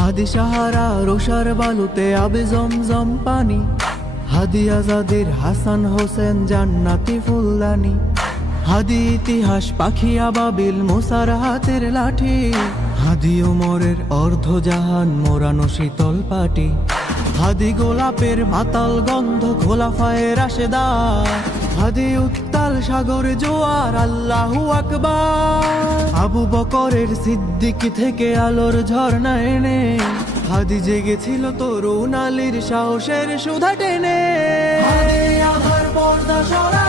হাদি সাহারা রোশার বালুতে আবে জমজম পানি, হাদি আজাদের হাসান হোসেন জান্নাতি ফুলদানি, হাদি ইতিহাস পাখি আবাবিল মুসার হাতের লাঠি, হাদি ওমরের অর্ধজাহান মোরানো শীতল পাটি, হাদি গোলাপের মাতাল গন্ধ খোলাফায়ে রাশেদার, হাদি উত্তাল সাগর জোয়ার আল্লাহু আকবার, আবু বকরের সিদ্দিক থেকে আলোর ঝর্ণা এনে, হাদি জেগেছিল তরুণ আলীর সাহসের সুধা টেনে, হাদি আধার পর্দা সরা